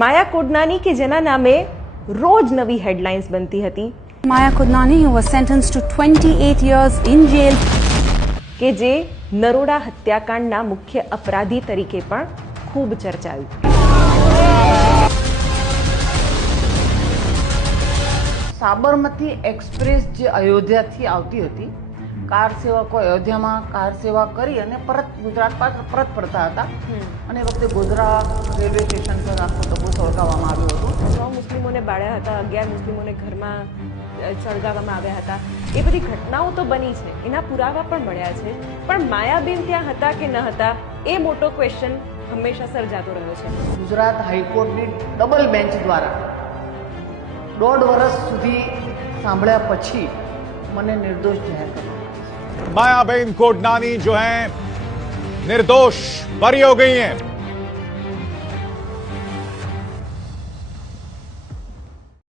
માયા કોડનાની કે જેના નામે રોજ નવી હેડલાઇન્સ બનતી હતી, Maya Kodnani, who was sentenced to 28 years in jail, કે જે નરોડા હત્યાકાંડના મુખ્ય અપરાધી તરીકે પણ ખૂબ ચર્ચાયું. સાબરમતી એક્સપ્રેસ જે અયોધ્યાથી આવતી હતી, કાર સેવકો અયોધ્યામાં કાર સેવા કરી અને પરત ગુજરાત પરત ફરતા હતા અને એ વખતે ગોધરા રેલવે સ્ટેશન પર આખો ડબ્બો સળગાવવામાં આવ્યો હતો. 100 મુસ્લિમોને બાળ્યા હતા, 11 મુસ્લિમોને ઘરમાં સળગાવવામાં આવ્યા હતા. એ બધી ઘટનાઓ તો બની છે, એના પુરાવા પણ મળ્યા છે, પણ માયાબેન ત્યાં હતા કે ન હતા એ મોટો ક્વેશ્ચન હંમેશા સર્જાતો રહ્યો છે. ગુજરાત હાઈકોર્ટની ડબલ બેન્ચ દ્વારા 1.5 વર્ષ સુધી સાંભળ્યા પછી મને નિર્દોષ જાહેર કર્યો. मायाबेन कोडनानी जो है निर्दोष बरी हो गई हैं.